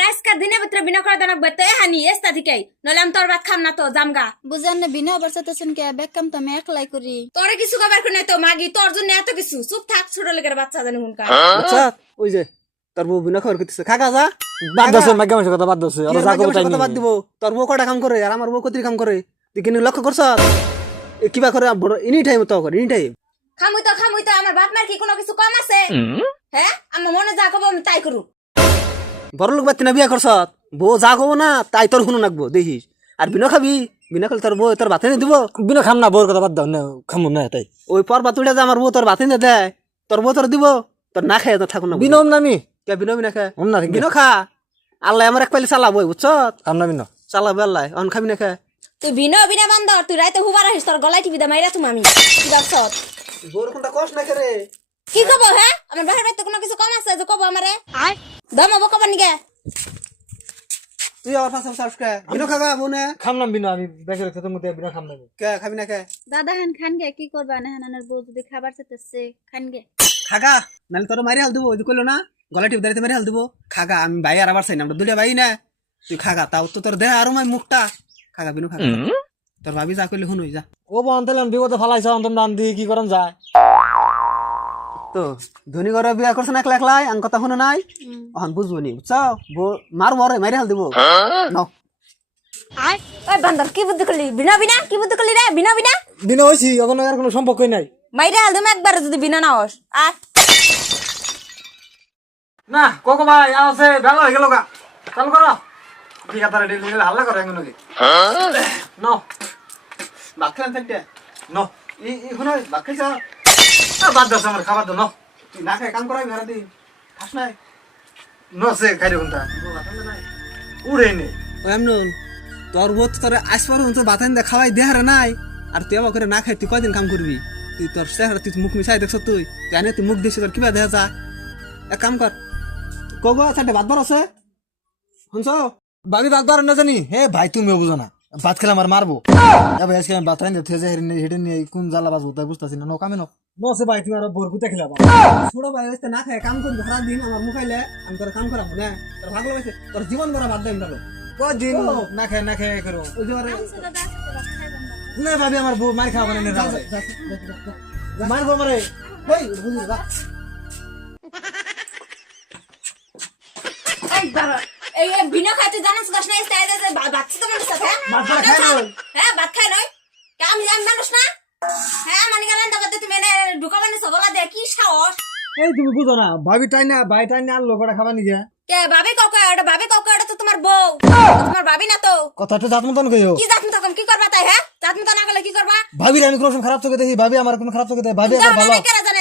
আমার আজকের দিনে ভিতরে বিনা করে দেন বেতে হানি এস্তা থেকে নলে আমি তোর ভাত খাম না তো জামগা বুঝান না বিনা বর্ষা তো শুনকে ব্যাক কাম তো আমি একলাই করি তোরে কিছু কবার করে নাই তো মাগি তোর জন্য এত কিছু চুপ থাক ছোট লেগের বাচ্চা জানি হুনকা আচ্ছা ওই যে তোর বউ বিনা খবর করতেছে খাগা যা বাদ দছে মাগা মাসে কথা বাদ দছে আর যা করব টাইম বাদ দিব তোর বউ কটা কাম করে আর আমার বউ কতরি কাম করে তুই কিনে লক্ষ্য করছ কিবা করে এনি টাইম তো করে এনি টাইম খামুই তো আমার বাপ মার কি কোনো কিছু কম আছে হ্যাঁ আমার মনে যা কব আমি তাই করু বড় লোক বাতি না বিয়া করছ বউ যা কব না তাই তোর শুনো নাকবো দেখিস আর বিনা খাবি বিনা খেলে তোর বউ তোর ভাতে দিব বিনা খাম না বোর কথা বাদ দাও না খামু না তাই ওই পর বাতুড়া যে আমার বউ তোর ভাতে দেয় তোর বউ তোর দিব তোর না খায় তোর ঠাকুর না বিনম নামি কে বিনো বিনা খায় না বিনো খা আল্লাহ আমার এক পাইলে চালাবো বুঝছ খাম না বিন চালাবো আল্লাহ অন খাবি না খা তুই বিনা বান্দর তুই রাইতে হুবার আহিস তোর গলায় টিপি দা মাইরা তুমি আমি কি বাকছ বউর কোনটা কষ্ট না করে কি কব হ্যাঁ আমার বাহির বাইতে কোনো কিছু কম আছে যে কব আমারে দম হবো কব নিগে তুই আমার পাশে সার্ভ কে বিনো খাগা বনে খাম না বিন আমি বেকে রাখতে তো মতে বিনা খাম না কে খাবি না কে দাদা হান খান গে কি করবা না হানানের বউ যদি খাবার চাইতেছে খান গে খাগা নালে তোর মারি হাল দিব ওই কইলো না গলা টিপ দাঁড়িয়ে মারি হাল দিব খাগা আমি ভাই আর আবার চাই না আমরা দুলিয়া ভাই না তুই খাগা তাও তো তোর দেহ আরো মাই মুখটা খাগা বিনো খাগা তোর ভাবি যা কইলে শুনুই যা ও বন্তেলাম বিপদে ফালাইছ অন্তম দান দি কি করন যায় তো ধনী ঘরে বিয়া করছ না একলা একলাই আং কথা শুনো নাই অহন বুঝবো নি বুঝছ মারবো রে মারি হাল দিব নাও ওই বান্দর কি বুদ্ধি করলি বিনা কি বুদ্ধি করলি রে বিনা বিনা হইছি এখন আর কোনো সম্পর্কই নাই মাইরা হাল তুমি একবার যদি বিনা না হস আয় না কোকো ভাই আছে ভালো হয়ে গেল গা চালু করো ঠিক আছে রেডি করে হাল্লা করে এমন কি নো বাকলান থাকতে নো ই শুনো বাকইছ বাদ দাও আমার খাবার দাও নো তুই না খাই কাম করাই ঘরে দিন খাস নাই নো সে খাই কোনটা উড়ে নে ও এমন তোর বউ তোর আসবার তোর বাতান দে খাওয়াই দেহারে নাই আর তুই আমার করে না খাই তুই কয়দিন কাম করবি তুই তোর চেহারা তুই মুখ মিশাই দেখছ তুই জানে তুই মুখ দিছিস তোর কিবা দেখা যা এক কাম কর কগো চারটে ভাত বার আছে শুনছ বাবি বাগবার না জানি হে ভাই তুমিও বুঝো না ভাত খেলে আমার মারবো ভাই আজকে আমি ভাত রাইতে থেজে হেডে নিয়ে কোন জ্বালা বাজবো তাই বুঝতেছি না নো কামে নো নো সে ভাই তুমি আর বোর গুতে খেলাবা ছোট ভাই হইতে না খাই কাম করবি সারা দিন আমার মুখাইলে আমি তোর কাম করাবো না তোর ভাগ লাগাইছে তোর জীবন ভরা ভাত দেন ভালো কদিন না খায় করো ওই যে আরে দাদা সাথে ভাত খাইবেন না না ভাবি আমার বউ মার খাওয়া না যা, রে যা, যা, যা, যা। মারবো মারে এই বুঝলি যা এই বাবা এই বিনা খাইতে জানাস দশ না এসে আইদে বাচ্চা তো মানুষ আছে ভাত খাই নয় হ্যাঁ ভাত খাই নয় আমি মানুষ না হ্যাঁ মানে গেলেন দাবাতে তুমি এনে ঢুকাবানি সগলা দে কি সাহস এই তুমি বুঝো না ভাবি টাই না ভাই টাই না আনলো কটা খাবা নিগে কে ভাবি কাউকে এটা তো তোমার বউ তোমার ভাবি না তো কথাটা জাত মতন কইও কি জাত তখন কি করবা তাই হ্যাঁ জাত মতো না গেলে কি করবা ভাবির আমি কোনো সময় খারাপ চোখে দেখি ভাবি আমার কোনো খারাপ চোখে দেখি ভাবি আমার ভালো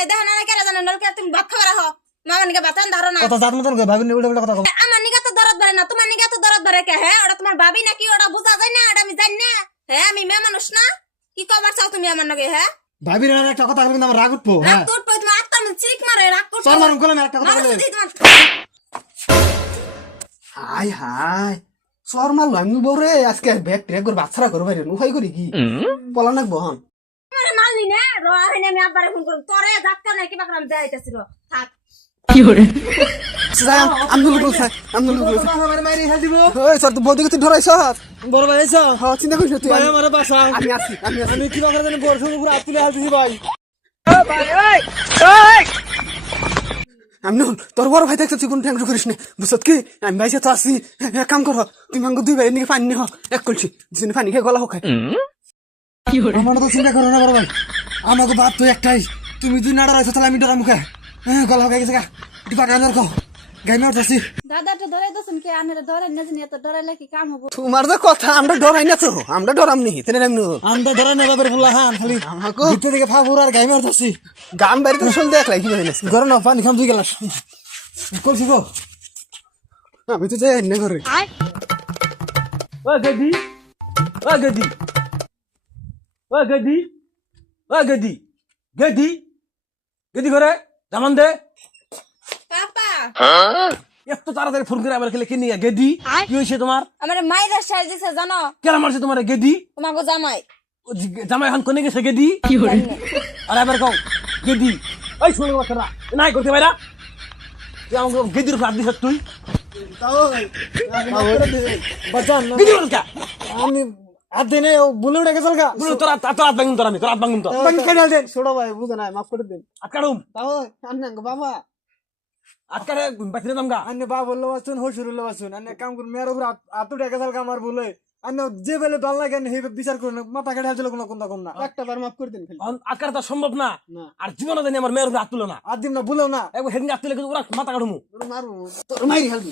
দেখো না কেরা জানে নলকে তুমি ভাত খাবার রাখো মামা নিকে বাতান ধরো না কথা জাত মতন কই ভাবি উল্টা উল্টা কথা কও আমার নিকে তো দরদ বাড়ে না তোমার নিকে তো দরদ বাড়ে কে হ্যাঁ ওটা তোমার ভাবি নাকি ওটা বুঝা যায় না ওটা আমি জানি না হ্যাঁ আমি মেয়ে মানুষ না কি কবার চাও তুমি আমার নাকি হ্যাঁ ভাবির আর একটা কথা কিন্তু আমার রাগ উঠবো রাগ হ্যাঁ তোর তোমার আত্মা চিরিক মারে রাগ করছো চল মারুম কলম একটা কথা মানুষ বলে যদি তোমার হাই হাই সর মাল আমি বরে আজকে ব্যাগ ট্রেক করে বাচ্চারা করো বাইরে নুহাই করি কি বলা নাকবো হন আরে মারলি না র হইনে আমি আব্বারে ফোন করব তোরে ডাক্তার নাই কি বাকরা আমি যাইতাছি র থাক আন্দোলন করছে আন্দোলন করছে আমার মারি হাল দিব ওই স্যার তুই বৌদিকে তুই ধরাইছ বড় ভাই এসো হ্যাঁ চিন্তা করিস না তুই ভাই আমার বাসা আমি আছি আমি কি বাকরা জানি বড় সঙ্গে পুরো আতুলে হাল দিছি ভাই আমি তোর বড় ভাই দেখতে তুই কোন টেনশন করিস না বুঝত কি আমি ভাইসে তো আসি এক কাম কর তুমি আমাকে দুই ভাই নিয়ে পানি নিহ এক কলছি যিনি পানি খেয়ে গলা হোক আমার তো চিন্তা করো না বড় ভাই আমাকে বাদ তো একটাই তুমি দুই নাড়া রয়েছো তাহলে আমি ডরা মুখে গলা হয়ে গেছে গা একটু পাকা আনার কো গাইমে উঠতেছি দাদা তো ধরে দছেন কে আনেরা ধরে না জানি এত ধরাইলে কি কাম হবো তোমার যে কথা আমরা ডরাই না তো আমরা ডরাম নি তেনে এমনি আমরা ধরে নেবা বের ফুলা হান খালি আমাকে ভিতর থেকে ফাফুর আর গাইমে উঠতেছি গান বাড়িতে শুন দেখলাই কি হইলে গরম না পানি খাম দুই গেলাস করছি গো আমি তো যাই এনে করে ও গদি ও গদি ও গদি ও গদি গদি গদি করে জামান দে পাপা এত তাড়াতাড়ি ফোন করে আবার খেলে কে নিয়ে গেদি কি হয়েছে তোমার আমার মাইরা সাজ দিছে জানো কেন মারছে তোমার গেদি তোমাকে জামাই জামাই এখন কোনে গেছে গেদি আর আবার কও গেদি ওই শুনে বাচ্চারা নাই করতে পারা তুই আমাকে গেদির উপর হাত দিছ তুই বাজান না, বিধি করছ কা আমি হাত দিনে বলে উঠে গেছাল গা বলো তোর হাত ভাঙুম তোর আমি তোর হাত ভাঙুম তো বাকি খেয়ে দেন ছোট ভাই বুঝে নাই মাফ করে দিন আটকাড়ুম তাও আন্না বাবা আটকাড়ে বাতিলে দাম গা আন্নে বাবা বললো বাসুন হসুর বললো বাসুন আন্নে কাম করুন মেয়ের উপর হাত উঠে গেছাল গা আমার বলে আন্নে যে বেলে দল লাগে হে বিচার করুন মাথা কেটে দিল কোনো কোন কম না একটা বার মাফ করে দিন খালি আটকাড়ে তো সম্ভব না না। আর জীবনে জানি আমার মেয়ের উপরে হাত তুলো না আর দিম না বলো না একবার সেদিন হাত তুলে কিন্তু ওরা মাথা কাটুমু তোর মারবো তোর মাইরি খালি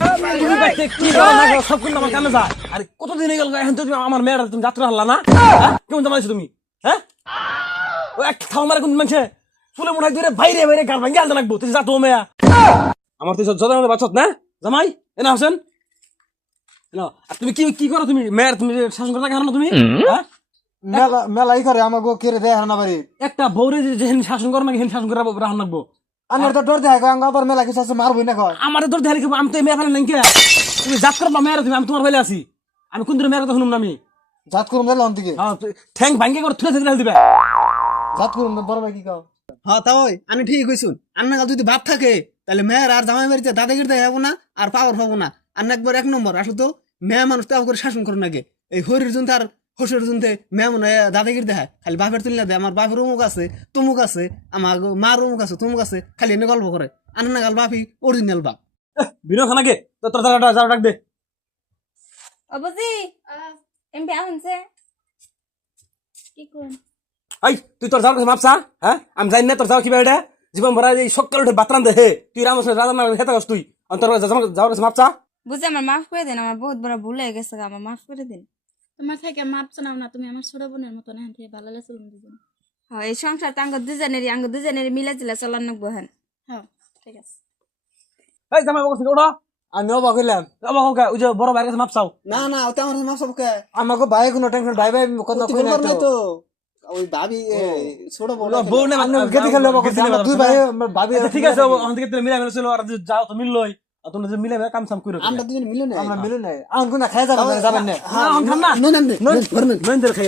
তুমি বাইতে কি করো না করো সব কিন্তু আমার কানে যায় আর কতদিন হয়ে গেল এখন তো তুমি আমার মেয়ের তুমি যাত্রা হারলা না কেমন জামাইছো তুমি হ্যাঁ ও এক থাও মারে কোন মানুষে চুলে মুঠাই ধরে বাইরে বাইরে গাল ভাঙ্গি আনতে লাগবো তুই যা তো মেয়া আমার তো যত বাচ্চত না জামাই এনা হোসেন আর তুমি কি কি করো তুমি মেয়ের তুমি শাসন করে রাখা না তুমি হ্যাঁ মেলা মেলাই করে আমাকে কেড়ে দেয় হানা বাড়ি একটা বউরে যেহেন শাসন করো না হেন শাসন করে রাখা লাগবো আন্নার তো ডর দেয় আঙ্গা আবার মেলা কিছু আছে মারবই না কয় আমার তোর দেখালি আমি তো মেয়ে ফেলে নাই কে তুমি জাত করবা মেয়ের তুমি আমি তোমার ফেলে আছি আমি কোন দিন মেয়ের কথা শুনুম না আমি জাত করুন দিলে অন থেকে ঠ্যাং ভাঙ্গে করে থুলে থুলে দিবে জাত করুন বড় ভাই কি কাও হ্যাঁ তাও আমি ঠিক কইছুন আন্না কাল যদি বাপ থাকে তাহলে মেয়ের আর জামাই বাড়িতে দাদাগিরি দেয় হবো না আর পাওয়ার পাবো না আন্না একবার 1 নম্বর আসলে তো মেয়ে মানুষ তাও করে শাসন করে নাকি এই হরির জন্য আর হসুর জন্য মেয়ে মনে হয় দাদাগিরি দেখায় খালি বাপের তুলনা দেয় আমার বাপের অমুক আছে তমুক আছে আমার মার অমুক আছে তমুক আছে খালি এনে গল্প করে আন্না কাল বাপি অরিজিনাল বাপ বিনো খানাকে তো তোর যাও ডাক দে ও বুঝি এম বিয়া হনছে কি করুন এই তুই তোর যাওয়ার কাছে মাপসা হ্যাঁ আমি জানি না তোর যাও কিবা এটা জীবন ভরা এই সকাল উঠে বাতরান দে হে তুই রাম রাজা না হেতা গস তুই তোর যাওয়ার কাছে মাপসা বুঝি আমার মাফ করে দিন আমার বহুত বড় ভুল হয়ে গেছে আমার মাফ করে দিন তোমার থেকে মাপ চাও না তুমি আমার ছোট বোনের মতো না থেকে ভালো লাগছিল দুজন হ্যাঁ এই সংসার তো আঙ্গ দুজনেরই মিলে জিলে চলার নাকবো হেন হ্যাঁ ঠিক আছে এই জামাই বকস ওঠো আমি অবাক হইলাম বাবা হোক ওই যে বড় ভাইয়ের কাছে মাপসাও না না ওটা আমার মাপ সব কে আমাকে ভাই কোনো টেনশন ভাই ভাই কথা কই না নাই তো তো ওই ভাবি ছোট বড় বউ না গেদি খেলে আমরা দুই ভাই ভাবি ঠিক আছে ওখান থেকে তুমি মিলাই মিলে আর যাও তো মিললই আর তোমরা যে মিলাই কাম সাম করো আমরা দুজন মিলে না আমরা মিলে নাই আন কোনা খাই যাবেন যাবেন না না খান না নন নন নইন খাই